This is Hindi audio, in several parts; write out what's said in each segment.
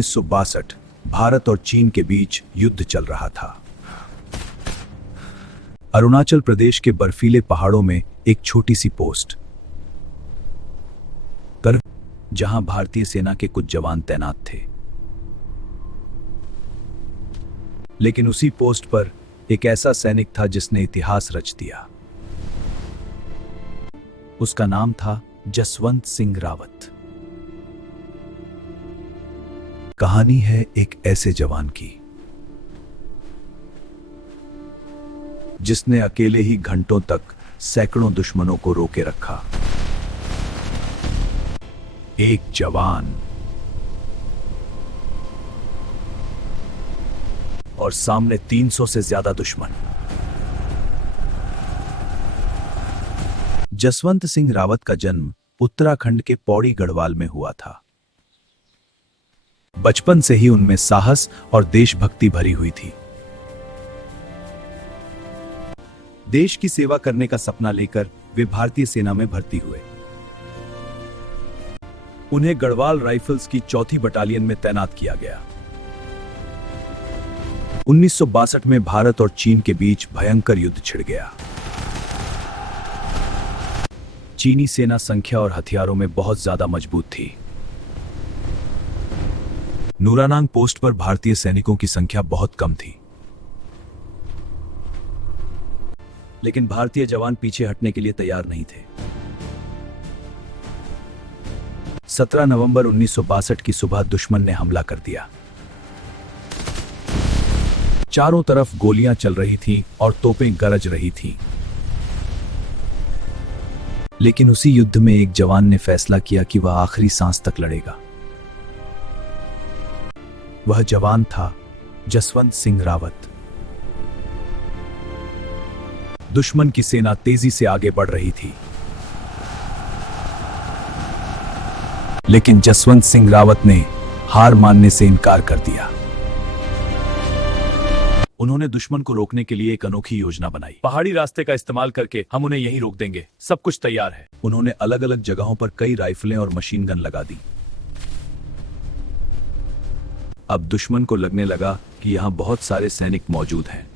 1962 भारत और चीन के बीच युद्ध चल रहा था। अरुणाचल प्रदेश के बर्फीले पहाड़ों में एक छोटी सी पोस्ट जहां भारतीय सेना के कुछ जवान तैनात थे। लेकिन उसी पोस्ट पर एक ऐसा सैनिक था जिसने इतिहास रच दिया। उसका नाम था जसवंत सिंह रावत। कहानी है एक ऐसे जवान की जिसने अकेले ही घंटों तक सैकड़ों दुश्मनों को रोके रखा। एक जवान और सामने 300 से ज्यादा दुश्मन। जसवंत सिंह रावत का जन्म उत्तराखंड के पौड़ी गढ़वाल में हुआ था। बचपन से ही उनमें साहस और देशभक्ति भरी हुई थी। देश की सेवा करने का सपना लेकर वे भारतीय सेना में भर्ती हुए। उन्हें गढ़वाल राइफल्स की 4th बटालियन में तैनात किया गया। 1962 में भारत और चीन के बीच भयंकर युद्ध छिड़ गया। चीनी सेना संख्या और हथियारों में बहुत ज्यादा मजबूत थी। नूरानांग पोस्ट पर भारतीय सैनिकों की संख्या बहुत कम थी। लेकिन भारतीय जवान पीछे हटने के लिए तैयार नहीं थे। 17 नवंबर 1962 की सुबह दुश्मन ने हमला कर दिया। चारों तरफ गोलियां चल रही थीं और तोपें गरज रही थीं। लेकिन उसी युद्ध में एक जवान ने फैसला किया कि वह आखिरी सांस तक लड़ेगा। वह जवान था जसवंत सिंह रावत। दुश्मन की सेना तेजी से आगे बढ़ रही थी, लेकिन जसवंत सिंह रावत ने हार मानने से इनकार कर दिया। उन्होंने दुश्मन को रोकने के लिए एक अनोखी योजना बनाई। पहाड़ी रास्ते का इस्तेमाल करके हम उन्हें यहीं रोक देंगे, सब कुछ तैयार है। उन्होंने अलग अलग जगहों पर कई राइफलें और मशीन गन लगा दी। अब दुश्मन को लगने लगा कि यहां बहुत सारे सैनिक मौजूद हैं।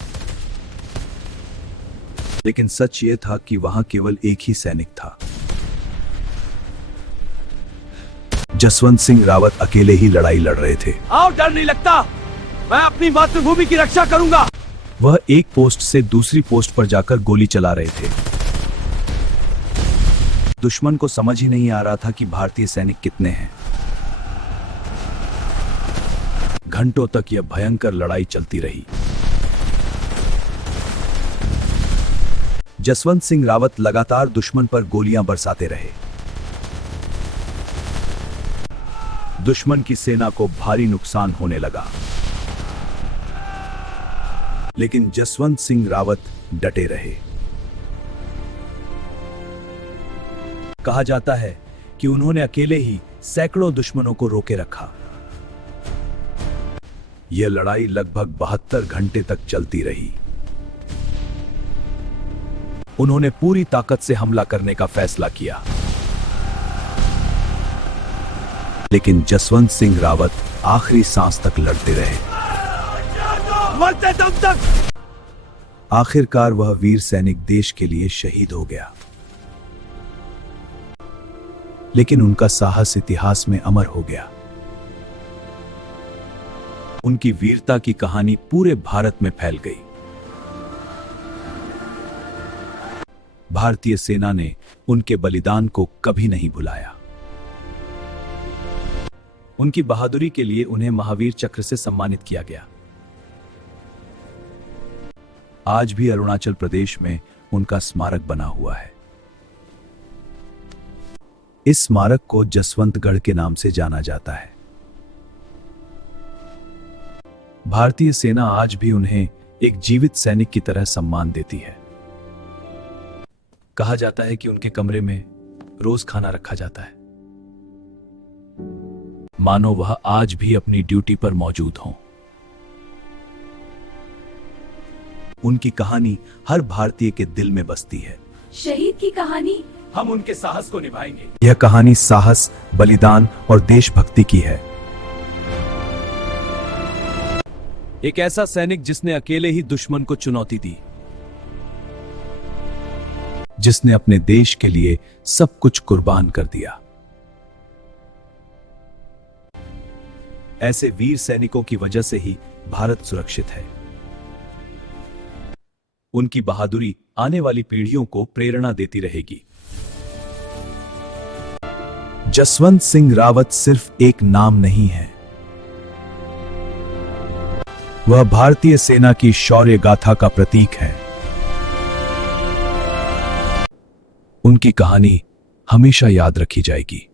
लेकिन सच ये था कि वहां केवल एक ही सैनिक था। जसवंत सिंह रावत अकेले ही लड़ाई लड़ रहे थे। आओ, डर नहीं लगता, मैं अपनी मातृभूमि की रक्षा करूंगा। वह एक पोस्ट से दूसरी पोस्ट पर जाकर गोली चला रहे थे। दुश्मन को समझ ही नहीं आ रहा था कि भारतीय सैनिक कितने हैं। घंटों तक यह भयंकर लड़ाई चलती रही। जसवंत सिंह रावत लगातार दुश्मन पर गोलियां बरसाते रहे। दुश्मन की सेना को भारी नुकसान होने लगा, लेकिन जसवंत सिंह रावत डटे रहे। कहा जाता है कि उन्होंने अकेले ही सैकड़ों दुश्मनों को रोके रखा। यह लड़ाई लगभग 72 घंटे तक चलती रही। उन्होंने पूरी ताकत से हमला करने का फैसला किया, लेकिन जसवंत सिंह रावत आखिरी सांस तक लड़ते रहे। मरते दम तक। आखिरकार वह वीर सैनिक देश के लिए शहीद हो गया। लेकिन उनका साहस इतिहास में अमर हो गया। उनकी वीरता की कहानी पूरे भारत में फैल गई। भारतीय सेना ने उनके बलिदान को कभी नहीं भुलाया। उनकी बहादुरी के लिए उन्हें महावीर चक्र से सम्मानित किया गया। आज भी अरुणाचल प्रदेश में उनका स्मारक बना हुआ है। इस स्मारक को जसवंतगढ़ के नाम से जाना जाता है। भारतीय सेना आज भी उन्हें एक जीवित सैनिक की तरह सम्मान देती है। कहा जाता है कि उनके कमरे में रोज खाना रखा जाता है, मानो वह आज भी अपनी ड्यूटी पर मौजूद हों। उनकी कहानी हर भारतीय के दिल में बसती है। शहीद की कहानी। हम उनके साहस को निभाएंगे। यह कहानी साहस, बलिदान और देशभक्ति की है। एक ऐसा सैनिक जिसने अकेले ही दुश्मन को चुनौती दी, जिसने अपने देश के लिए सब कुछ कुर्बान कर दिया। ऐसे वीर सैनिकों की वजह से ही भारत सुरक्षित है। उनकी बहादुरी आने वाली पीढ़ियों को प्रेरणा देती रहेगी। जसवंत सिंह रावत सिर्फ एक नाम नहीं है, वह भारतीय सेना की शौर्य गाथा का प्रतीक है। उनकी कहानी हमेशा याद रखी जाएगी।